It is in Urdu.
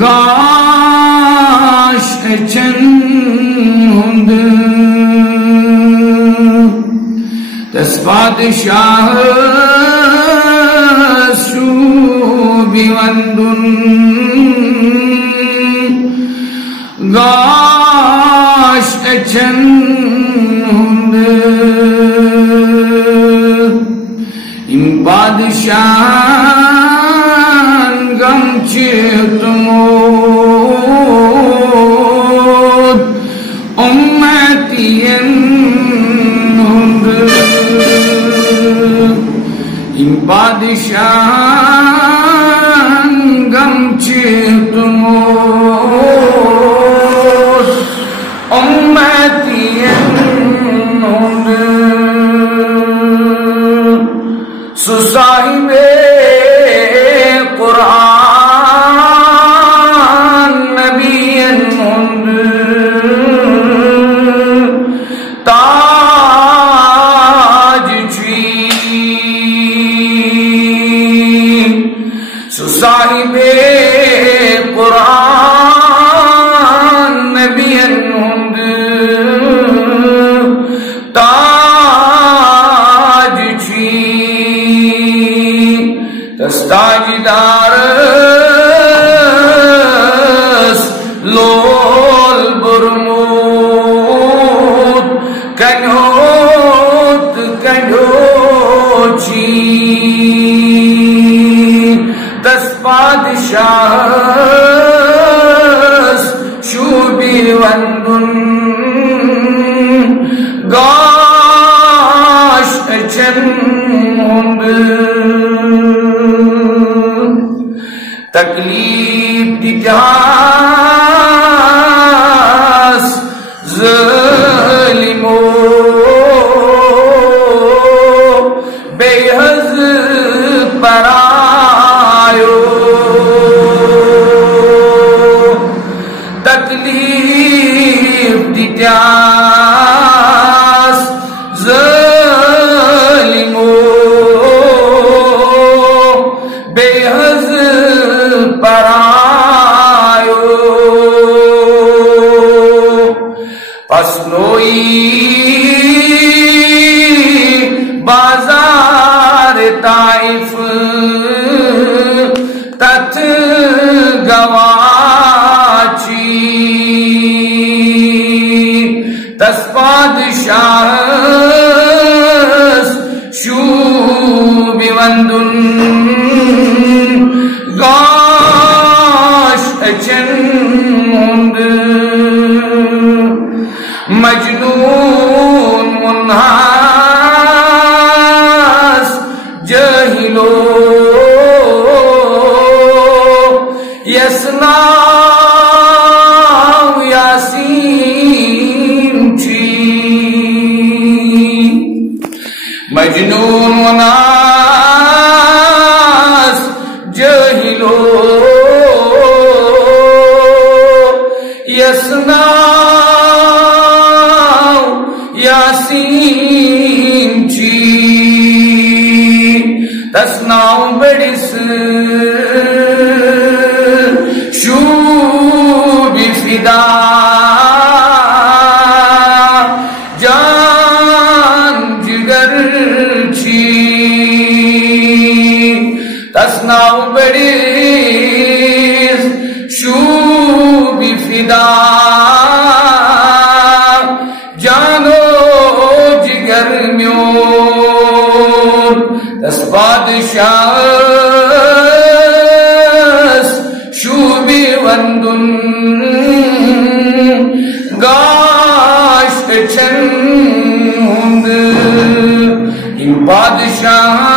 گاش اچن ہند دس بادشاہ شوبی وندن گاش اچن ہند ان بادشاہان غم چیتمود امتین ہند ان بادشاہان غم چیتمود امتین ہند سو صاحب قرآن نبی ہند تاج چی سو صاحب قرآن نبی ہند تاج چی تاجدارس لول برمود کنوت کنوچی دس بادشاہس شوبی وندن گاش اچن ہند تکلیف دیتاس ظلمو بے حض پرایو تکلیف دیتاس ظلمو بے حض پرایو پس نوئی بازار طائف تت گواچی تس بادشاہ شوبی وندن گاش اچن ہند مجنون منحاس جاہلو یسناو یاسین چی مجنون منحاس جاہلو یسناو یاسین چی تسناو بڑس شوبی فدا جان جگر چی تسناو بڑس شوبی فدا جانو جگر میون دس بادشاہ شوبی وندن گاش اچن ہند ان بادشاہ